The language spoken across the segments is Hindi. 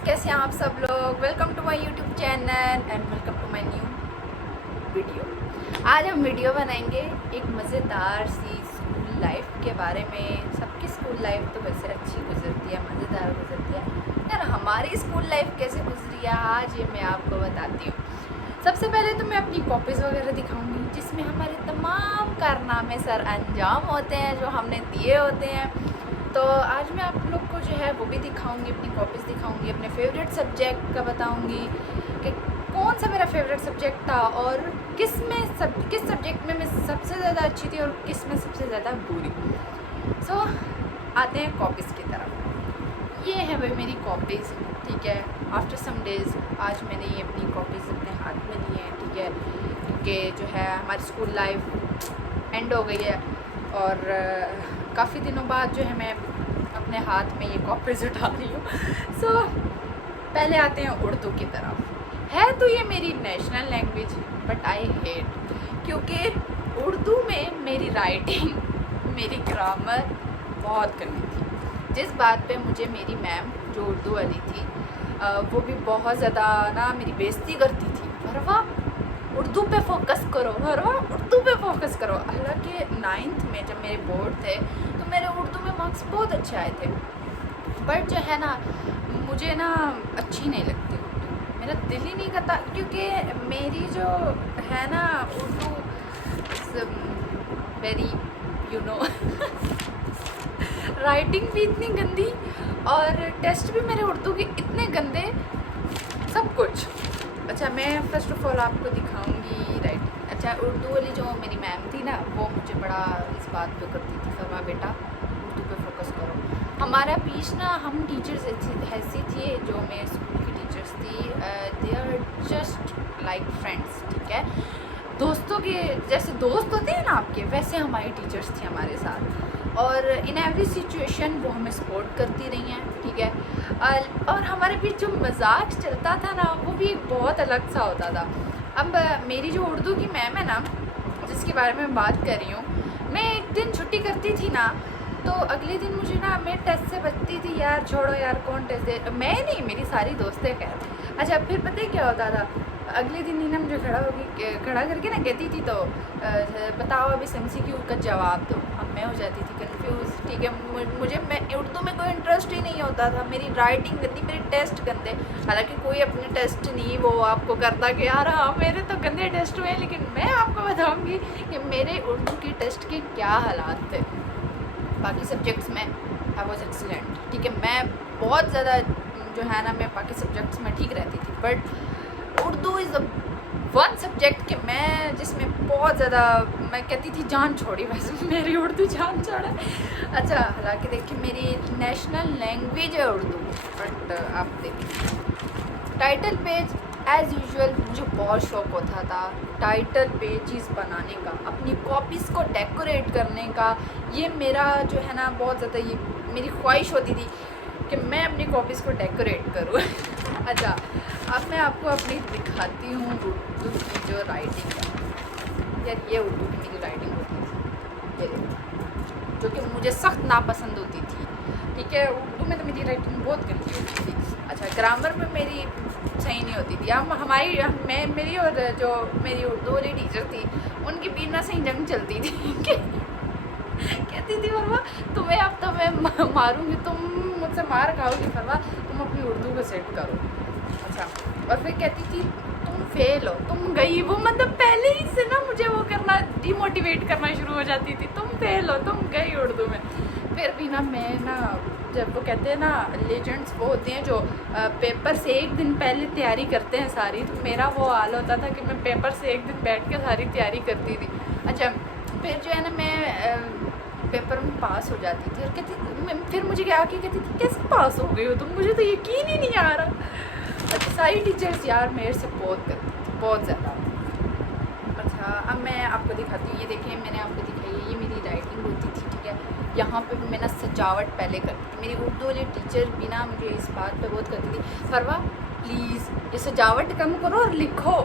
फ्रेंड्स, कैसे हैं आप सब लोग। Welcome to my YouTube channel and welcome to my new video. आज हम वीडियो बनाएंगे एक मज़ेदार सी स्कूल लाइफ के बारे में। सबकी स्कूल लाइफ तो वैसे अच्छी गुजरती है, मज़ेदार गुजरती है। यार हमारी स्कूल लाइफ कैसे गुजरी है आज ये मैं आपको बताती हूँ। सबसे पहले तो मैं अपनी कॉपीज़ वगैरह दिखाऊंगी जिसमें हमारे तमाम कारनामे सर अंजाम होते हैं जो हमने दिए होते हैं। तो आज मैं आप लोग को जो है वो भी दिखाऊंगी, अपनी कॉपीज़ दिखाऊंगी, अपने फेवरेट सब्जेक्ट का बताऊंगी कि कौन सा मेरा फेवरेट सब्जेक्ट था और किस सब्जेक्ट में मैं सबसे ज़्यादा अच्छी थी और किस में सबसे ज़्यादा बुरी। सो आते हैं कॉपीज़ की तरफ। ये है भाई मेरी कॉपीज़, ठीक है। आफ्टर सम डेज़ आज मैंने ये अपनी कॉपीज़ अपने हाथ में ली हैं, ठीक है, क्योंकि जो है हमारी स्कूल लाइफ एंड हो गई है और काफ़ी दिनों बाद जो है मैं अपने हाथ में ये कॉपीज़ उठा रही हूँ। सो पहले आते हैं उर्दू की तरफ। है तो ये मेरी national language but I hate, क्योंकि उर्दू में मेरी राइटिंग मेरी ग्रामर बहुत गंदी थी। जिस बात पे मुझे मेरी मैम जो उर्दू वाली थी वो भी बहुत ज़्यादा ना मेरी बेइज्जती करती थी। भरवा उर्दू पे फोकस करो, भरवा उर्दू पे फोकस करो। हालांकि 9th में जब मेरे बोर्ड थे तो मेरे उर्दू में मार्क्स बहुत अच्छे आए थे, बट जो है ना मुझे ना अच्छी नहीं लगती उर्दू। मेरा दिल ही नहीं करता, क्योंकि मेरी जो है ना Urdu very you know writing भी इतनी गंदी और टेस्ट भी मेरे उर्दू के इतने गंदे, सब कुछ। अच्छा, मैं फर्स्ट ऑफ ऑल आपको दिखाऊंगी राइटिंग। अच्छा, उर्दू वाली जो मेरी मैम थी ना वो मुझे बड़ा इस बात पे करती थी, फरमा बेटा उर्दू पे फोकस करो। हमारा बीच ना हम टीचर्स ऐसी थी जो मेरे स्कूल की टीचर्स थी, they are just like friends, ठीक है। दोस्तों के जैसे दोस्त होते हैं ना आपके, वैसे हमारी टीचर्स थी हमारे साथ और इन एवरी सिचुएशन वो हमें सपोर्ट करती रही हैं, ठीक है। और हमारे बीच जो मजाक चलता था ना वो भी एक बहुत अलग सा होता था। अब मेरी जो उर्दू की मैम है ना जिसके बारे में बात कर रही हूँ, मैं एक दिन छुट्टी करती थी ना तो अगले दिन मुझे ना मैं टेस्ट से बचती थी। यार छोड़ो यार, कौन टेस्ट दे, मैं नहीं, मेरी सारी दोस्तें कह। अच्छा, फिर पता है क्या होता था, अगले दिन ही ना मुझे खड़ा करके ना कहती थी तो बताओ अब इस MCQ का जवाब दो। अब मैं हो जाती थी कंफ्यूज, ठीक है। मुझे मैं उर्दू में कोई इंटरेस्ट ही नहीं होता था, मेरी राइटिंग गंदी, मेरे टेस्ट गंदे। हालांकि कोई अपने टेस्ट नहीं वो आपको करता कि यार हाँ मेरे तो गंदे टेस्ट हुए, लेकिन मैं आपको बताऊँगी कि मेरे उर्दू के टेस्ट के क्या हालात थे। बाकी सब्जेक्ट्स में आई वॉज एक्सीलेंट, ठीक है। मैं बहुत ज़्यादा जो है ना मैं बाकी सब्जेक्ट्स में ठीक रहती थी, but Urdu is one subject के मैं जिसमें बहुत ज़्यादा मैं कहती थी जान छोड़ी, वैसे मेरी उर्दू जान छोड़ा। अच्छा, हालांकि देखिए मेरी नेशनल लैंग्वेज है उर्दू, बट आप देखिए टाइटल पेज एज़ यूजुअल मुझे बहुत शौक होता था टाइटल पेजेस बनाने का, अपनी कॉपीज़ को डेकोरेट करने का। ये मेरा जो है ना बहुत ज़्यादा ये मेरी ख्वाहिश होती थी कि मैं अपनी कॉपीज़ को डेकोरेट करूँ। अच्छा, अब मैं आपको अपनी दिखाती हूँ उर्दू की जो राइटिंग है। यार ये उर्दू की मेरी राइटिंग होती थी, ये जो कि मुझे सख्त नापसंद होती थी, ठीक है। उर्दू में तो मेरी राइटिंग बहुत गंदी होती थी। अच्छा, ग्रामर में मेरी सही नहीं होती थी। मैं मेरी और जो मेरी उर्दू वाली टीचर थी उनके बीच ना सही जंग चलती थी कहती थी फरवा तुम्हें अब तो मैं मारूंगी, तुम मुझसे मार खाओगी, फरवा तुम अपनी उर्दू को सेट करो। अच्छा, और फिर कहती थी तुम फेल हो, तुम गई। वो मतलब पहले ही से ना मुझे वो करना, डिमोटिवेट करना शुरू हो जाती थी, तुम फेल हो, तुम गई उर्दू में। फिर भी ना मैं ना जब वो कहते हैं ना लेजेंड्स वो होते हैं जो पेपर से एक दिन पहले तैयारी करते हैं सारी, तो मेरा वो हाल होता था कि मैं पेपर से एक दिन बैठ के सारी तैयारी करती थी। अच्छा, फिर जो है ना मैं पेपर में पास हो जाती थी और फिर मुझे क्या आके कहती थी कैसे पास हो गई हो तुम, मुझे तो यकीन ही नहीं आ रहा। अच्छा, सारी टीचर्स यार मेरे से बहुत करती थी, बहुत ज़्यादा। अच्छा, अब मैं आपको दिखाती हूँ, ये देखिए मैंने आपको दिखाई है, ये मेरी राइटिंग होती थी, ठीक है। यहाँ पे मैं ना सजावट पहले करती थी। मेरी उर्दू वाली टीचर भी ना मुझे इस बात पे बहुत करती थी, फरवा प्लीज़ ये सजावट कम करो और लिखो।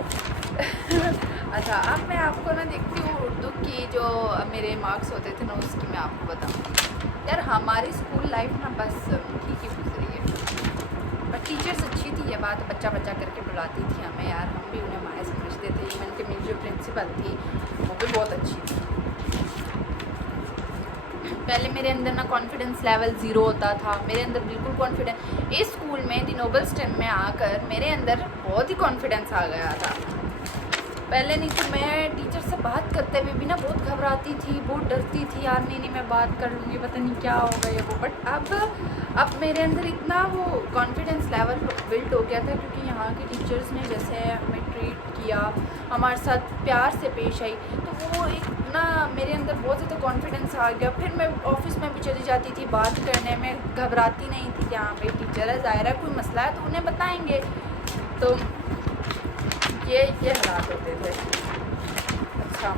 अच्छा, अब मैं आपको ना देखती हूँ उर्दू की जो मेरे मार्क्स होते थे ना उसकी मैं आपको बताऊँ। यार हमारी स्कूल लाइफ ना बस ठीक ही गुजरी है, टीचर्स अच्छी थी, ये बात बच्चा बच्चा करके बुलाती थी हमें यार, हम भी उन्हें माया समझते थे। इवन कि मेरी जो प्रिंसिपल थी वो भी बहुत अच्छी थी। पहले मेरे अंदर ना कॉन्फिडेंस लेवल 0 होता था, मेरे अंदर बिल्कुल कॉन्फिडेंस, इस स्कूल में दी नोबल स्टेम में आकर मेरे अंदर बहुत ही कॉन्फिडेंस आ गया था। पहले नहीं तो मैं टीचर से बात करते हुए भी ना बहुत घबराती थी, बहुत डरती थी यार, नहीं मैं बात कर लूँगी, पता नहीं क्या होगा ये वो। बट अब मेरे अंदर इतना वो कॉन्फिडेंस लेवल बिल्ड हो गया था, क्योंकि यहाँ के टीचर्स ने जैसे हमें ट्रीट किया, हमारे साथ प्यार से पेश आई, तो वो एक ना मेरे अंदर बहुत ज़्यादा कॉन्फिडेंस आ गया। फिर मैं ऑफिस में भी चली जाती थी बात करने में, घबराती नहीं थी कि हाँ भाई टीचर है, ज़ाहिर है कोई मसला है तो उन्हें बताएंगे। तो ये हालात होते थे। अच्छा,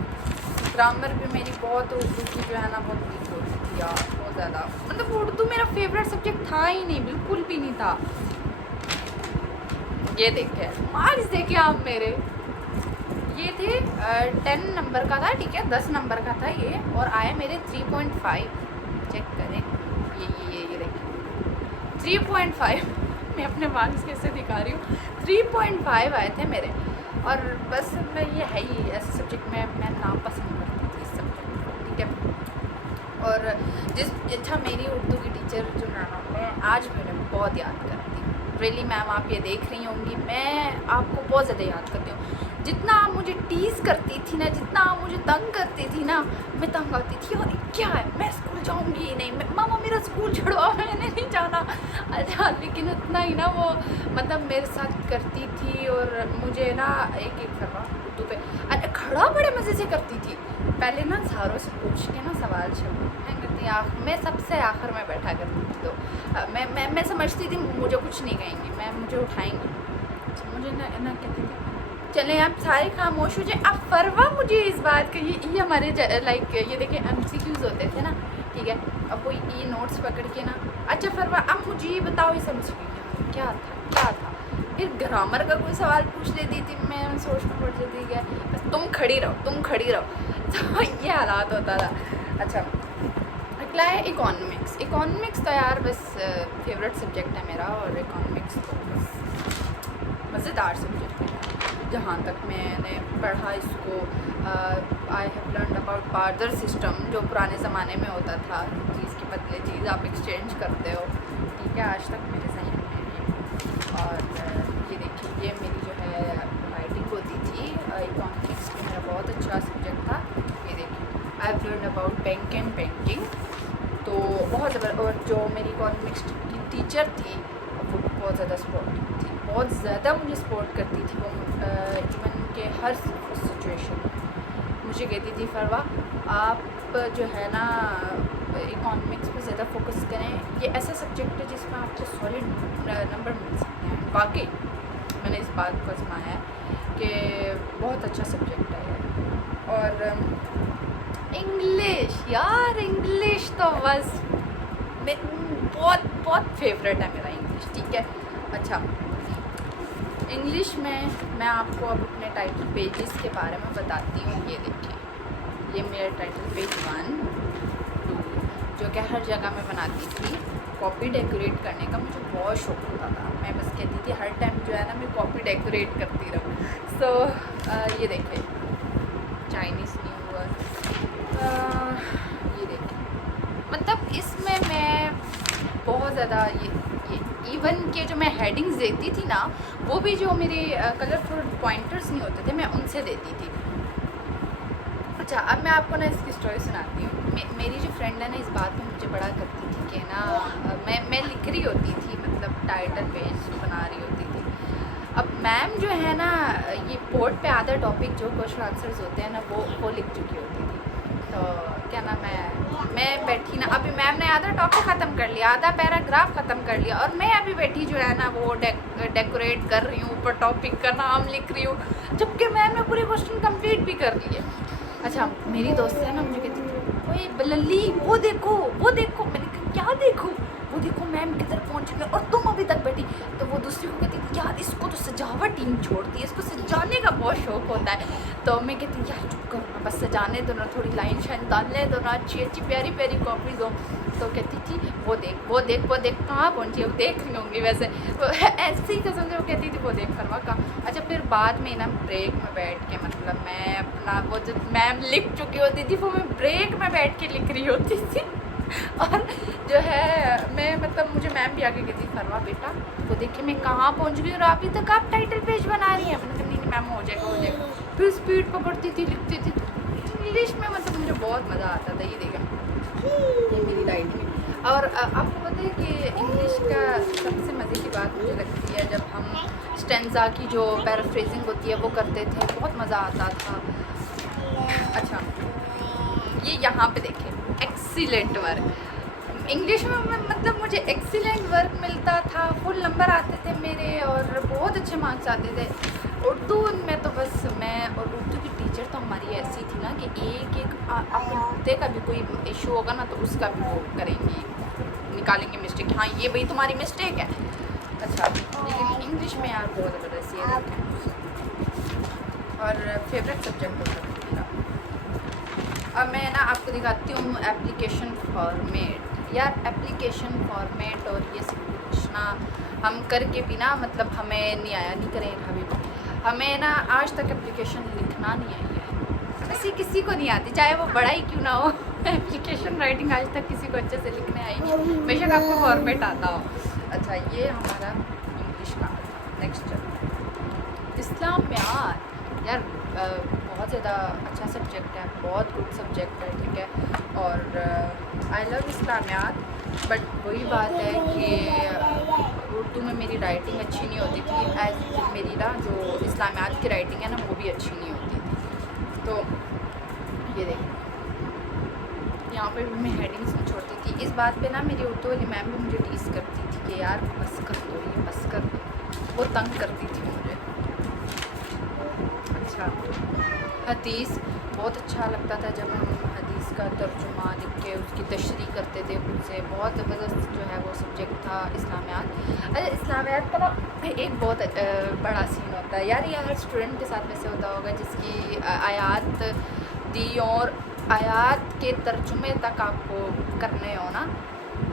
ग्रामर भी मेरी बहुत, उर्दू की जो है ना बहुत वीक होती थी यार, बहुत ज़्यादा। मतलब उर्दू मेरा फेवरेट सब्जेक्ट था ही नहीं, बिल्कुल भी नहीं था। ये देखे मार्क्स देखे आप मेरे, ये थे 10 नंबर का था, ठीक है 10 नंबर का था ये, और आए मेरे 3.5। चेक करें, ये देखिए 3.5। मैं अपने मार्क्स कैसे दिखा रही हूँ, 3.5 आए थे मेरे। और बस मैं ये है ही ऐसे सब्जेक्ट में मैं नापसंद करती थी इस सब्जेक्ट को, ठीक है। और अच्छा मेरी उर्दू की टीचर जो ना मैं आज भी उन्हें बहुत याद करती हूँ। रियली मैम आप ये देख रही होंगी, मैं आपको बहुत ज़्यादा याद करती हूँ। जितना आप मुझे टीज़ करती थी ना, जितना आप मुझे तंग करती थी ना, मैं तंग आती थी और क्या है मैं स्कूल जाऊँगी ही नहीं, मामा मेरा स्कूल छुड़वाओ, मैंने नहीं जाना। अच्छा लेकिन उतना ही ना वो मतलब मेरे साथ करती थी, और मुझे ना एक दफ़ा उर्दू पे अरे खड़ा बड़े मज़े से करती थी। पहले ना सारों से पूछ के ना सवाल मैं करती, मैं सबसे आखिर में बैठा करती थी। तो मैं समझती थी मुझे कुछ नहीं कहेंगी, मुझे उठाएंगी। मुझे ना कहती थी चलें आप सारे खामोश हो जाए। अब फरवा मुझे इस बात का ये हमारे लाइक ये देखें MCQs होते थे ना, ठीक है। अब वो ये नोट्स पकड़ के ना, अच्छा फरवा अब मुझे ये बताओ ये समझ गई क्या था। फिर ग्रामर का कोई सवाल पूछ लेती थी, मैं सोचना पड़ जाती है बस तुम खड़ी रहो। तो ये हालात होता था। अच्छा अगला है इकोनॉमिक्स तो यार बस फेवरेट सब्जेक्ट है मेरा, और इकोनॉमिक्स तो बस मज़ेदार सब्जेक्ट है। जहाँ तक मैंने पढ़ा इसको, I have learn about barter system, जो पुराने ज़माने में होता था, चीज़ के बदले चीज़ आप एक्सचेंज करते हो, ठीक है। आज तक मेरे जहन में है। और ये देखिए ये मेरी जो है राइटिंग होती थी इकोनॉमिक्स की, मेरा बहुत अच्छा सब्जेक्ट था। ये देखिए I have learn about bank and banking, तो बहुत ज़बरदस्त। और जो मेरी इकोनॉमिक्स की टीचर थी वो बहुत ज़्यादा सपोर्टिव थी, बहुत ज़्यादा मुझे सपोर्ट करती थी वो, इवन के हर सिचुएशन में मुझे कहती थी फरवा आप जो है ना इकोनॉमिक्स पे ज़्यादा फोकस करें, ये ऐसा सब्जेक्ट है जिसमें आपको सॉलिड नंबर मिल सकते हैं। वाकई मैंने इस बात को आजमाया है कि बहुत अच्छा सब्जेक्ट है। और इंग्लिश यार, इंग्लिश तो बस बहुत फेवरेट है मेरा इंग्लिश, ठीक है। अच्छा इंग्लिश में मैं आपको अब अपने टाइटल पेजेस के बारे में बताती हूँ। ये देखिए ये मेरा टाइटल पेज 1, 2 जो कि हर जगह मैं बनाती थी। कॉपी डेकोरेट करने का मुझे बहुत शौक होता था, मैं बस कहती थी हर टाइम जो है ना मैं कॉपी डेकोरेट करती रहूँ। सो ये देखिए चाइनीज़ न्यू ईयर, ये देखिए मतलब इसमें मैं बहुत ज़्यादा ये इवन के जो मैं हेडिंग्स देती थी ना, वो भी जो मेरे कलरफुल पॉइंटर्स नहीं होते थे मैं उनसे देती थी। अच्छा अब मैं आपको ना इसकी स्टोरी सुनाती हूँ। मेरी जो फ्रेंड है ना इस बात में मुझे बड़ा करती थी कि ना मैं लिख रही होती थी, मतलब टाइटल पेज बना रही होती थी। अब मैम जो है ना ये बोर्ड पे आधा टॉपिक जो क्वेश्चन आंसर्स होते हैं ना वो लिख चुकी होती थी। तो क्या नाम है, मैं बैठी ना, अभी मैम ने आधा टॉपिक ख़त्म कर लिया, आधा पैराग्राफ ख़त्म कर लिया, और मैं अभी बैठी जो है ना वो डेकोरेट कर रही हूँ, ऊपर टॉपिक का नाम लिख रही हूँ, जबकि मैम ने पूरे क्वेश्चन कंप्लीट भी कर लिए। अच्छा मेरी दोस्त है ना मुझे कहती थी ओए बल्ली वो देखो, मैंने कहा क्या देखूँ, वो देखो मैम किधर पहुंच गए और तुम अभी तक बैठी। तो वो दूसरी को कहती थी यार इसको तो सजावट ही नहीं छोड़ती है, इसको सजाने का बहुत शौक होता है। तो मैं कहती यार चुप करो ना, बस सजाने दो ना, थोड़ी लाइन शाइन डालने दो ना, अच्छी अच्छी प्यारी प्यारी कॉपी दो। तो कहती थी वो देख वो देख वो देख कहाँ पहुँची, अब देख रही होंगी वैसे ऐसे ही कसम से वो कहती थी वो देख करवा कहाँ। अच्छा फिर बाद में ना ब्रेक में बैठ के मतलब मैं अपना वो जो मैम लिख चुकी होती थी वो मैं ब्रेक में बैठ के लिख रही होती थी और जो है मैं मतलब मुझे मैम भी आके कहती फरवा बेटा वो देखिए मैं कहाँ पहुँच गई और अभी तक आप टाइटल पेज बना रही हैं। मैंने कहा नहीं मैम हो जाएगा हो जाएगा। फिर स्पीड पकड़ती थी लिखती थी। इंग्लिश में मतलब मुझे बहुत मज़ा आता था। ये देखा ये मेरी राइटिंग है। और आपको पता है कि इंग्लिश का सबसे मज़े की बात मुझे लगती है जब हम स्टेंजा की जो पैराफ्रेजिंग होती है वो करते थे, बहुत मज़ा आता था। अच्छा ये यहाँ पे देखें एक्सीलेंट वर्क। इंग्लिश में मतलब मुझे एक्सीलेंट वर्क मिलता था, फुल नंबर आते थे मेरे और बहुत अच्छे मार्क्स आते थे। उर्दू में तो बस मैं और उर्दू की टीचर तो हमारी ऐसी थी ना कि एक एक आपके नुक्ते का भी कोई इशू होगा ना तो उसका भी वो करेंगी, निकालेंगे मिस्टेक, हाँ ये भाई तुम्हारी मिस्टेक है। अच्छा लेकिन इंग्लिश में यार बहुत ज़बरदस्त है। और फेवरेट सब्जेक्ट होता था मेरा। अब मैं ना आपको दिखाती हूँ एप्लीकेशन फॉर्मेट। यार एप्लीकेशन फॉर्मेट और ये सब कुछ ना हम करके भी ना मतलब हमें नहीं आया, नहीं करें हमें हमें ना आज तक एप्लीकेशन लिखना नहीं आई है। ऐसी किसी को नहीं आती चाहे वो बड़ा ही क्यों ना हो एप्लीकेशन राइटिंग आज तक किसी को अच्छे से लिखने आई नहीं, बेशक आपको फॉर्मेट आता हो। अच्छा ये हमारा इंग्लिश का। नेक्स्ट इस्लामियात। यार बहुत ज़्यादा अच्छा सब्जेक्ट है, बहुत गुड सब्जेक्ट है, ठीक है। और आई लव इस्लामियात। बट वही बात है कि उर्दू में मेरी राइटिंग अच्छी नहीं होती थी, एज मेरी ना जो इस्लामियात की राइटिंग है ना वो भी अच्छी नहीं होती थी। तो ये देखिए यहाँ पे भी मैं हेडिंग्स नहीं छोड़ती थी। इस बात पे ना मेरी उर्दू वाली मैम भी मुझे टीज़ करती थी कि यार बस कर दो ये बस कर दो, वो तंग करती थी मुझे। अच्छा हदीस बहुत अच्छा लगता था जब हम हदीस का तर्जुमा लिख के उसकी तशरीह करते थे खुद से। बहुत ज़बरदस्त जो है वो सब्जेक्ट था इस्लामियात। अरे इस्लामियात का ना एक बहुत बड़ा सीन होता है यार, ये हर स्टूडेंट के साथ वैसे होता होगा जिसकी आयात दी और आयात के तर्जुमे तक आपको करने हो ना।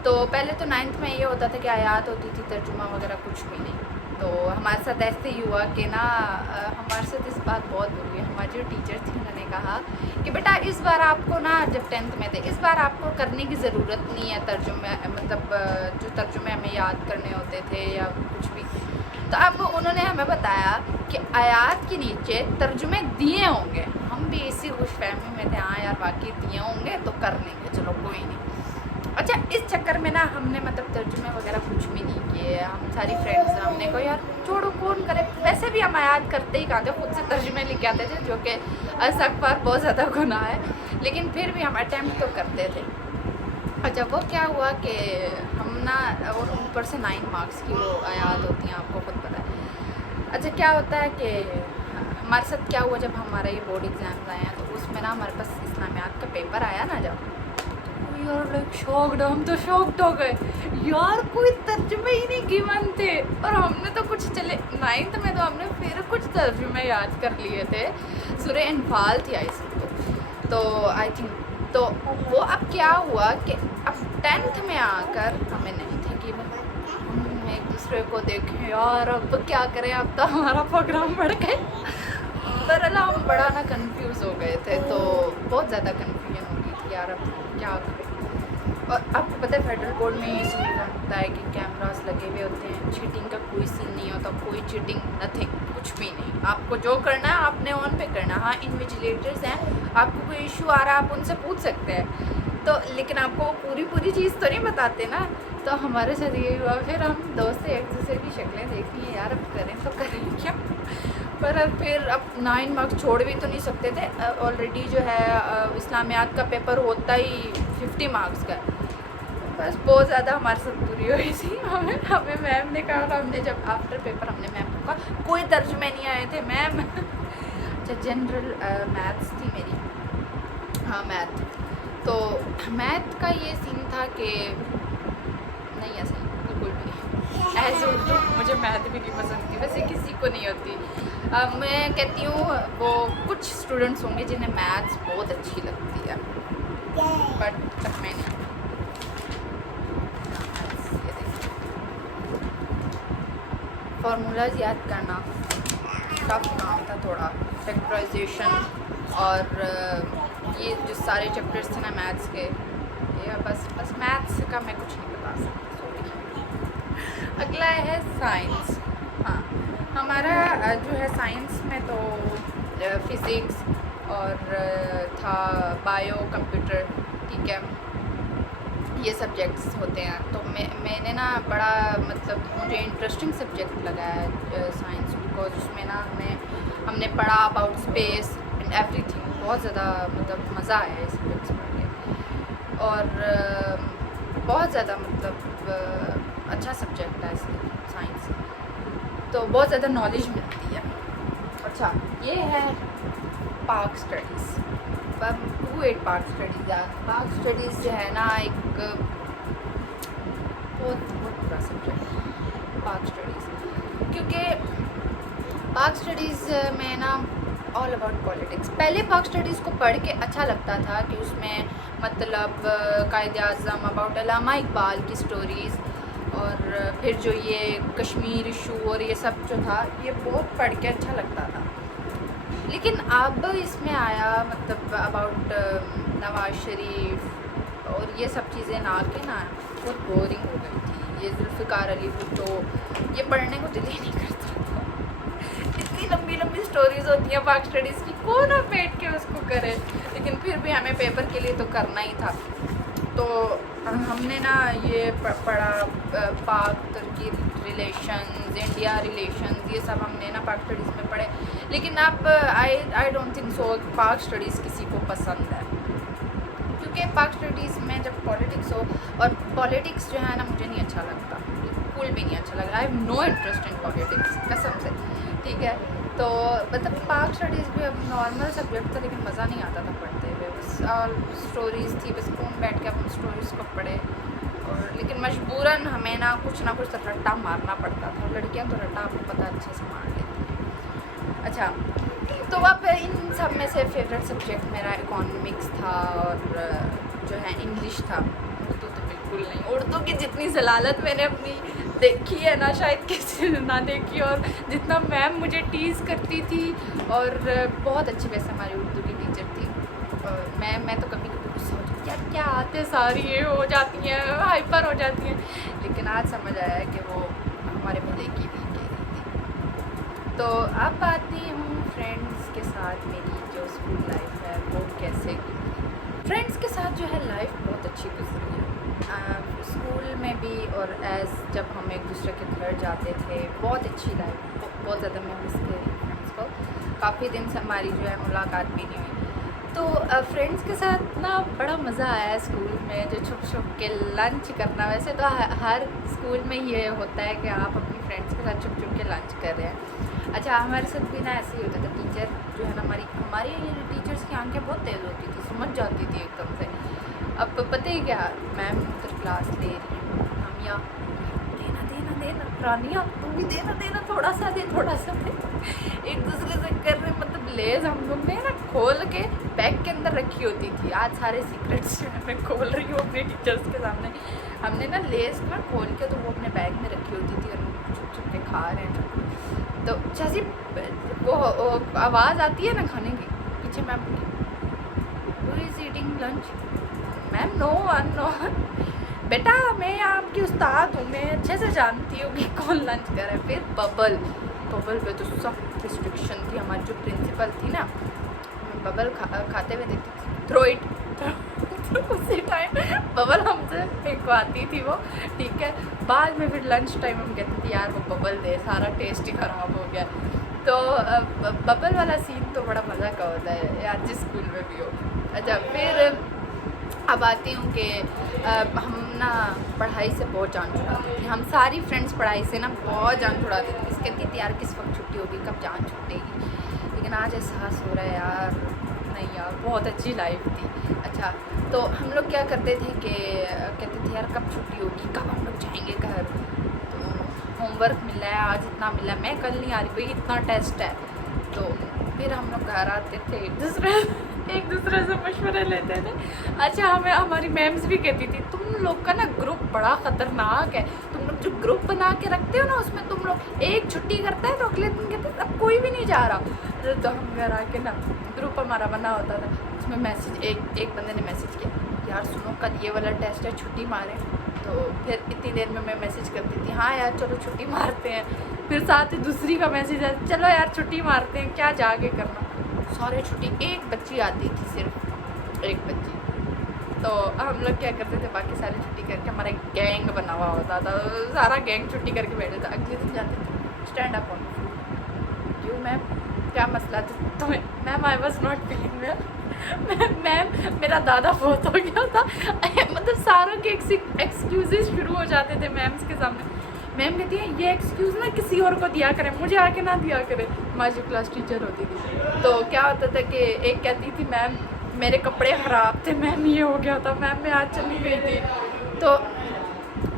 तो पहले तो 9th में ये होता था कि आयात होती थी, तर्जुमा वगैरह कुछ भी नहीं। तो हमारे साथ ऐसे ही हुआ कि ना हमारे साथ इस बात बहुत बुरी है। हमारी जो टीचर थी उन्होंने कहा कि बेटा इस बार आपको ना, जब 10th में थे, इस बार आपको करने की ज़रूरत नहीं है तर्जुमे, मतलब जो तर्जुमे हमें याद करने होते थे या कुछ भी। तो अब उन्होंने हमें बताया कि आयात के नीचे तर्जुमे दिए होंगे। हम भी इसी खुशफहमी में थे, हाँ यार वाकई दिए होंगे तो कर लेंगे, चलो कोई नहीं। अच्छा इस चक्कर में ना हमने मतलब तर्जुमे वगैरह कुछ भी नहीं किए। हम सारी फ्रेंड्स हमने कहा यार छोड़ो कौन करे, वैसे भी हम याद करते ही कहाँ थे, खुद से तर्जुमे लिख के आते थे जो कि असगफार बहुत ज़्यादा गुनाह है, लेकिन फिर भी हम अटैम्प्ट तो करते थे। अच्छा वो क्या हुआ कि हम ना, और ऊपर से 9 मार्क्स की वो याद होती हैं, आपको खुद पता है। अच्छा क्या होता है कि हमारे साथ क्या हुआ, जब हमारा ये बोर्ड एग्ज़ाम्स आए हैं तो उसमें ना हमारे पास इस्लामियात का पेपर आया ना जब, यार लाइक शॉक्ड, हम तो शॉक्ड हो गए यार, कोई तर्जुमे ही नहीं गिवन थे। और हमने तो कुछ चले 9th में तो हमने फिर कुछ तर्जुमे याद कर लिए थे। सूरह अनफाल थी आई तो आई थिंक। तो वो अब क्या हुआ कि अब 10th में आकर हमें नहीं थे कि हम एक दूसरे को देखें यार अब क्या करें, अब तो हमारा प्रोग्राम बढ़ गए। पर अल्लाह हम बड़ा ना कंफ्यूज हो गए थे, तो बहुत ज़्यादा कन्फ्यूजन हो गई थी यार अब क्या करें। और आपको पता है फेडरल बोर्ड में ये सीन होता है कि कैमरास लगे हुए होते हैं, चीटिंग का कोई सीन नहीं होता, कोई चीटिंग नथिंग, कुछ भी नहीं। आपको जो करना है आपने ऑन पे करना है। हाँ इन्विजिलेटर्स हैं, आपको कोई इशू आ रहा है आप उनसे पूछ सकते हैं, तो लेकिन आपको पूरी चीज़ तो नहीं बताते ना। तो हमारे साथ ये हुआ, फिर हम दोस्त एक दूसरे की शक्लें देख ली यार अब करें तो करें क्या। पर फिर अब 9 मार्क्स छोड़ भी तो नहीं सकते थे, ऑलरेडी जो है इस्लामियात का पेपर होता ही 50 मार्क्स का। बस बहुत ज़्यादा हमारे साथ बुरी हुई थी। हमें मैम ने कहा, हमने जब आफ्टर पेपर हमने मैम को कहा कोई तर्जुमे नहीं आए थे मैम। अच्छा जनरल मैथ्स थी मेरी, हाँ मैथ। तो मैथ का ये सीन था कि नहीं ऐसा ही बिल्कुल भी। एज उर्दू मुझे मैथ भी नहीं पसंद थी, वैसे किसी को नहीं होती। मैं कहती हूँ वो कुछ स्टूडेंट्स होंगे जिन्हें मैथ्स बहुत अच्छी लगती है, बट मैं नहीं। फार्मूलाज याद करना टफ काम था थोड़ा, फैक्टराइजेशन और ये जो सारे चैप्टर्स थे ना मैथ्स के, ये बस मैथ्स का मैं कुछ नहीं बता सकती, सॉरी। अगला है साइंस। हाँ, हमारा जो है साइंस में तो फिज़िक्स और था बायो, कंप्यूटर, ठीक है, ये सब्जेक्ट्स होते हैं। तो मैंने ना बड़ा मतलब मुझे इंटरेस्टिंग सब्जेक्ट लगा है साइंस, बिकॉज उसमें ना हमने पढ़ा अबाउट स्पेस एंड एवरीथिंग। बहुत ज़्यादा मतलब मज़ा आया ये सब्जेक्ट्स पढ़ के, और बहुत ज़्यादा मतलब अच्छा सब्जेक्ट है साइंस, तो बहुत ज़्यादा नॉलेज मिलती है। अच्छा, ये है पार्क स्टडीज़। पार्क स्टडीज़ यार, पार्क स्टडीज़ जो है ना एक बहुत बुरा सब्जेक्ट पार्क स्टडीज़, क्योंकि पार्क स्टडीज़ में ना ऑल अबाउट पॉलिटिक्स। पहले पार्क स्टडीज़ को पढ़ के अच्छा लगता था कि उसमें मतलब कायद आज़म, अबाउट अल्लामा इकबाल की स्टोरीज़, और फिर जो ये कश्मीर इशू और ये सब जो था, ये बहुत पढ़ के अच्छा लगता था। लेकिन अब इसमें आया मतलब अबाउट नवाज शरीफ और ये सब चीज़ें ना के ना बहुत बोरिंग हो गई थी। ये जुल्फ़िकार अली भुट्टो, ये पढ़ने को दिल ही नहीं करता था। इतनी लंबी लंबी स्टोरीज़ होती हैं पाक स्टडीज़ की, कौन अब बैठ के उसको करे, लेकिन फिर भी हमें पेपर के लिए तो करना ही था। तो हमने ना ये पढ़ा पाक तुर्की रिलेशंस, इंडिया रिलेशंस, ये सब हमने ना पाक स्टडीज़ में पढ़े। लेकिन अब आई डोंट थिंक सो पाक स्टडीज़ किसी को पसंद है, क्योंकि पाक स्टडीज़ में जब पॉलिटिक्स हो, और पॉलिटिक्स जो है ना मुझे नहीं अच्छा लगता, बिल्कुल भी नहीं अच्छा लगता। I have no interest in politics कसम से, ठीक है। तो मतलब पाक स्टडीज़ भी अब नॉर्मल सब्जेक्ट था, लेकिन मज़ा नहीं आता था पढ़ते हुए, बस स्टोरीज़ थी, बस कौन बैठ के अपन स्टोरीज़ को पढ़े। और लेकिन मजबूरन हमें ना कुछ तो रट्टा मारना पड़ता था। लड़कियां तो रट्टा आपको पता अच्छे से मार लेती हैं। अच्छा, तो अब इन सब में से फेवरेट सब्जेक्ट मेरा इकोनॉमिक्स था, और जो है इंग्लिश था। उर्दू तो बिल्कुल नहीं, उर्दू की जितनी जलालत मैंने अपनी देखी है ना शायद किसी ने ना देखी, और जितना मैम मुझे टीज़ करती थी, और बहुत अच्छी वैसे हमारी उर्दू की टीचर थी। और मैं तो कभी कभी गुस्सा हो जाती यार, क्या आते सारी ये हो जाती हैं, हाइपर हो जाती हैं, लेकिन आज समझ आया है कि वो हमारे भले की भी कह रही थी। तो अब आती हूँ फ्रेंड्स के साथ मेरी जो स्कूल लाइफ है वो कैसे गुजरी। फ्रेंड्स के साथ जो है लाइफ बहुत अच्छी गुजरी है, स्कूल में भी, और जब हम एक दूसरे के घर जाते थे, बहुत अच्छी लाइफ, बहुत ज़्यादा मैं मिस कर रही हूँ फ्रेंड्स को। काफ़ी दिन से हमारी जो है मुलाकात भी नहीं हुई। तो फ्रेंड्स के साथ ना बड़ा मज़ा आया स्कूल में, जो छुप छुप के लंच करना। वैसे तो हर स्कूल में ये होता है कि आप अपनी फ्रेंड्स के साथ छुप छुप के लंच कर रहे हैं। अच्छा, हमारे साथ भी ना ऐसे ही होता था। टीचर जो है ना, हमारी टीचर्स की आंखें बहुत तेज़ होती थी, समझ जाती थी एकदम से। अब पता ही क्या, मैम उधर क्लास ले रही है, हम या देना रानिया, तू भी देना थोड़ा सा दे एक दूसरे से कर रहे, मतलब लेज़ हम लोग ने ना खोल के बैग के अंदर रखी होती थी। आज सारे सीक्रेट्स जो है मैं खोल रही हूँ अपने टीचर्स के सामने। हमने ना लेज़ ना खोल के तो वो अपने बैग में रखी होती थी, और छुप छुप के खा रहे हैं। तो जैसी वो आवाज़ आती है ना खाने की, पीछे ma'am who is eating lunch, ma'am no बेटा मैं आपकी उस्ताद हूँ, मैं अच्छे से जानती हूँ कि कौन लंच कर रहा है। फिर बबल पे तो सख्त रिस्ट्रिक्शन थी। हमारी जो प्रिंसिपल थी ना, बबल खाते हुए देखती थी, थ्रो इट तो उसी टाइम बबल हमसे फेंकवाती थी वो, ठीक है। बाद में फिर लंच टाइम हम कहते थे यार वो बबल दे, सारा टेस्ट ही ख़राब हो गया। तो बबल वाला सीन तो बड़ा मज़ा का होता है यार, जिस स्कूल में भी हो। अच्छा, फिर अब आती हूँ कि हम ना पढ़ाई से बहुत जान छुड़ाते थे। हम सारी फ्रेंड्स पढ़ाई से ना बहुत जान छुड़ाते थे। किस कहती थी यार किस वक्त छुट्टी होगी, कब जान छूटेगी। लेकिन आज एहसास हो रहा है यार, नहीं यार बहुत अच्छी लाइफ थी। अच्छा, तो हम लोग क्या करते थे कि कहते थे थे यार कब छुट्टी होगी, कब हम लोग जाएंगे घर। तो होमवर्क मिला है आज, इतना मिला है, मैं कल नहीं आ रही भाई, इतना टेस्ट है। तो फिर हम लोग घर आते थे, एक दूसरे से मशवरे लेते थे। अच्छा, हमें हमारी मैम्स भी कहती थी तुम लोग का ना ग्रुप बड़ा ख़तरनाक है, तुम लोग जो ग्रुप बना के रखते हो ना उसमें तुम लोग एक छुट्टी करता है तो अगले दिन कहते हैं अब कोई भी नहीं जा रहा। तो हम घर आके ना ग्रुप हमारा बना होता था, उसमें मैसेज एक बंदे ने मैसेज किया यार सुनो कल ये वाला टेस्ट है छुट्टी मारें। तो फिर इतनी देर में मैं मैसेज करती थी हाँ यार चलो छुट्टी मारते हैं। फिर साथ ही दूसरी का मैसेज है चलो यार छुट्टी मारते हैं, क्या जाके करना, सारे छुट्टी। एक बच्ची आती थी, सिर्फ एक बच्ची। तो हम लोग क्या करते थे बाकी सारी छुट्टी करके, हमारा एक गैंग बना हुआ होता था, सारा गैंग छुट्टी करके बैठे था। अगले दिन जाते थे स्टैंड अप ऑन, क्यों मैम क्या मसला था तुम्हें? Ma'am I was not feeling well, ma'am मेरा दादा बहुत हो गया था। मतलब सारों के एक्सक्यूजेस शुरू हो जाते थे मैम्स के सामने। मैम कहती है ये एक्सक्यूज़ ना किसी और को दिया करें, मुझे आके ना दिया करें। हमारी जो क्लास टीचर होती थी तो क्या होता था कि एक कहती थी मैम मेरे कपड़े ख़राब थे, मैम ये हो गया था, मैम मैं आज चली गई थी। तो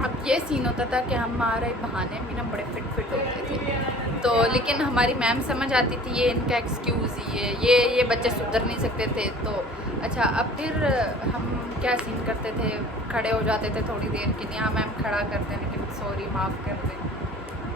अब ये सीन होता था कि हमारे बहाने भी ना बड़े फिट होते थे। तो लेकिन हमारी मैम समझ आती थी ये इनका एक्सक्यूज़ ही है, ये बच्चे सुधर नहीं सकते थे। तो अच्छा अब फिर हम क्या सीन करते थे, खड़े हो जाते थे थोड़ी देर के लिए, हाँ मैम खड़ा करते हैं लेकिन सॉरी माफ़ कर दें।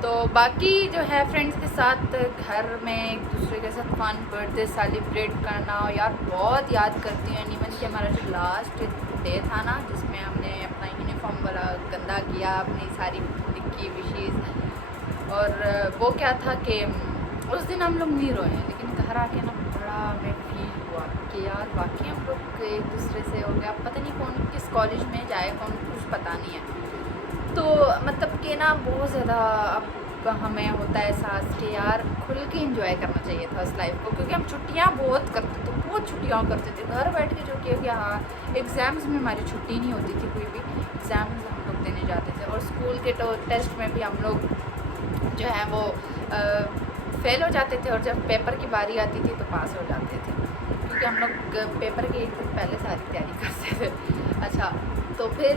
तो बाकी जो है फ्रेंड्स के साथ घर में एक दूसरे के साथ फन बर्थडे सेलिब्रेट करना यार बहुत याद करती हूँ। इवन कि हमारा जो लास्ट डे था ना जिसमें हमने अपना यूनिफॉर्म वाला गंदा किया, अपनी सारी लिखी विशेज़, और वो क्या था कि उस दिन हम लोग नहीं रोए, लेकिन घर आके ना बड़ा हमें फील हुआ कि यार वाकई हम लोग एक दूसरे से हो गया। पता नहीं कौन किस कॉलेज में जाए कौन, कुछ पता नहीं है। तो मतलब कि ना बहुत ज़्यादा अब हमें होता है एहसास कि यार खुल के एंजॉय करना चाहिए था उस लाइफ को, क्योंकि हम छुट्टियाँ बहुत करते थे, बहुत छुट्टियाँ करते थे घर बैठ के। जो किया हाँ एग्ज़ाम्स में हमारी छुट्टी नहीं होती थी, कोई भी एग्ज़ाम्स हम लोग देने जाते थे। और स्कूल के टेस्ट में भी हम लोग जो है वो फेल हो जाते थे, और जब पेपर की बारी आती थी तो पास हो जाते थे, क्योंकि हम लोग पेपर के एक दिन पहले सारी तैयारी करते थे। अच्छा तो फिर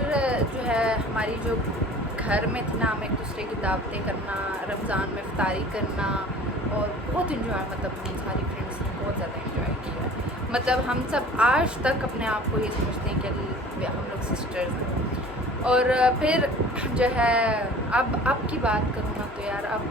जो है हमारी जो घर में थी ना, हम एक दूसरे की दावतें करना, रमज़ान में इफ्तारी करना, और बहुत इन्जॉय, मतलब हम सारी फ्रेंड्स ने बहुत ज़्यादा इन्जॉय किया। मतलब हम सब आज तक अपने आप को ये समझते हैं कि हम लोग सिस्टर्स हैं। और फिर जो है अब की बात करूँ ना तो यार अब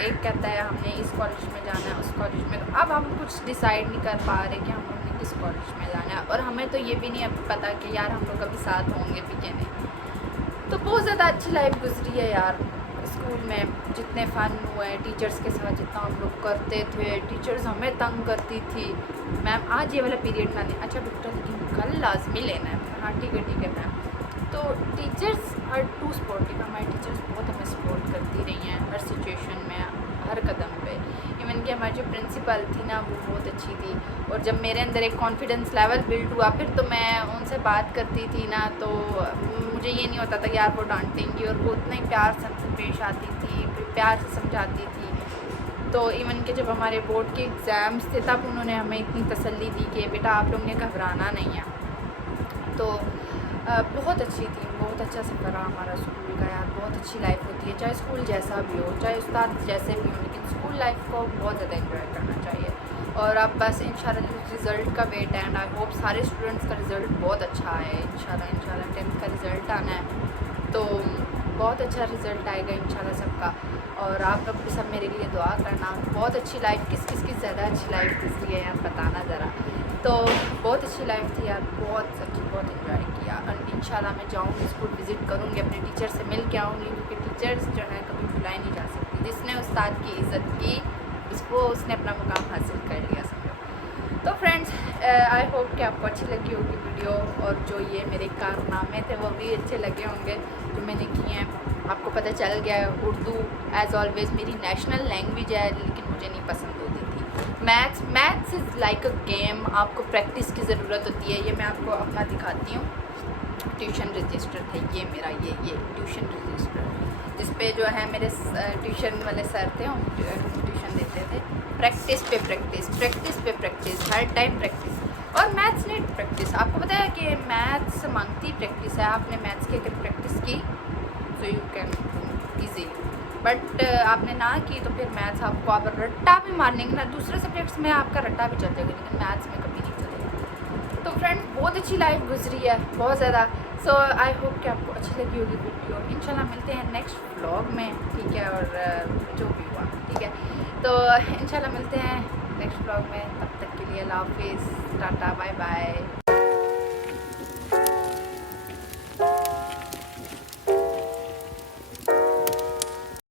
एक कहता है हमने इस कॉलेज में जाना है, उस कॉलेज में, तो अब हम कुछ डिसाइड नहीं कर पा रहे कि हमने किस कॉलेज में जाना है। और हमें तो ये भी नहीं अब पता कि यार हम लोग अभी साथ होंगे भी क्या नहीं। तो बहुत ज़्यादा अच्छी लाइफ गुजरी है यार स्कूल में, जितने फ़न हुए हैं टीचर्स के साथ, जितना हम लोग करते थे। टीचर्स हमें तंग करती थी, मैम आज ये वाला पीरियड ना लें, अच्छा बेटा लेकिन कल लाजमी लेना है। हाँ ठीक है मैम। तो टीचर्स आर टू सपोर्टिव, हमारे टीचर्स बहुत हमें सपोर्ट करती रही हैं हर सिचुएशन में, हर कदम पे। इवन कि हमारी जो प्रिंसिपल थी ना वो बहुत अच्छी थी, और जब मेरे अंदर एक कॉन्फिडेंस लेवल बिल्ड हुआ फिर तो मैं उनसे बात करती थी ना, तो मुझे ये नहीं होता था कि यार वो डांटेंगी, और वो उतना ही प्यार से पेश आती थी, प्यार से समझाती थी। तो इवन कि जब हमारे बोर्ड के एग्ज़ाम्स थे तब उन्होंने हमें इतनी तसल्ली दी कि बेटा आप लोग ने घबराना नहीं है। तो बहुत अच्छी थी, बहुत अच्छा सफ़र रहा हमारा स्कूल का यार। बहुत अच्छी लाइफ होती है, चाहे स्कूल जैसा भी हो, चाहे उस्ताद जैसे भी हो, लेकिन स्कूल लाइफ को बहुत ज़्यादा एंजॉय करना चाहिए। और अब बस इंशाल्लाह रिज़ल्ट का वेट है, एंड आई होप सारे स्टूडेंट्स का रिज़ल्ट बहुत अच्छा आए। इंशाल्लाह 10th का रिज़ल्ट आना है तो बहुत अच्छा रिज़ल्ट आएगा इंशाल्लाह सबका। और आप लोग भी सब मेरे लिए दुआ करना। बहुत अच्छी लाइफ, किस की ज़्यादा अच्छी लाइफ गुजरी है यार बताना ज़रा। तो बहुत अच्छी लाइफ थी यार, बहुत अच्छी, बहुत इन्जॉय किया। और इंशाल्लाह मैं जाऊँगी स्कूल विज़िट करूँगी, अपने टीचर से मिल के आऊँगी, क्योंकि टीचर्स जो है कभी भुलाई नहीं जा सकती। जिसने उस्ताद की इज़्ज़त की उसने अपना मुकाम हासिल कर लिया समझो। तो फ्रेंड्स आई होप कि आपको अच्छी लगी होगी वीडियो, और जो ये मेरे कारनामे थे वो भी अच्छे लगे होंगे जो मैंने किए हैं। आपको पता चल गया है उर्दू एज़ ऑलवेज़ मेरी नेशनल लैंग्वेज है, लेकिन मुझे नहीं पसंद होती थी। Maths is like a game, आपको प्रैक्टिस की ज़रूरत होती है। ये मैं आपको अपना दिखाती हूँ, ट्यूशन रजिस्टर थे ये मेरा, ये ट्यूशन रजिस्टर, जिस पे जो है मेरे ट्यूशन वाले सर थे, हम ट्यूशन देते थे। प्रैक्टिस पे प्रैक्टिस, प्रैक्टिस पे प्रैक्टिस, हर टाइम प्रैक्टिस। और मैथ्स नीड प्रैक्टिस। आपको पता है कि मैथ्स मांगती प्रैक्टिस है। आपने मैथ्स की अगर प्रैक्टिस की तो यू कैन ईजी, बट आपने ना की तो फिर मैथ्स आपको आप रट्टा भी मार लेंगे ना, दूसरे सब्जेक्ट्स में आपका रट्टा भी चल जाएगा लेकिन मैथ्स में कभी नहीं चलेगा। तो फ्रेंड बहुत अच्छी लाइफ गुजरी है, बहुत ज़्यादा। सो आई होप कि आपको अच्छी लगी होगी वीडियो। इंशाल्लाह मिलते हैं नेक्स्ट व्लॉग में, ठीक है, और जो भी हुआ ठीक है। तो इंशाल्लाह मिलते हैं नेक्स्ट व्लॉग में, तब तक के लिए अल्लाह हाफिज़, टाटा बाय बाय।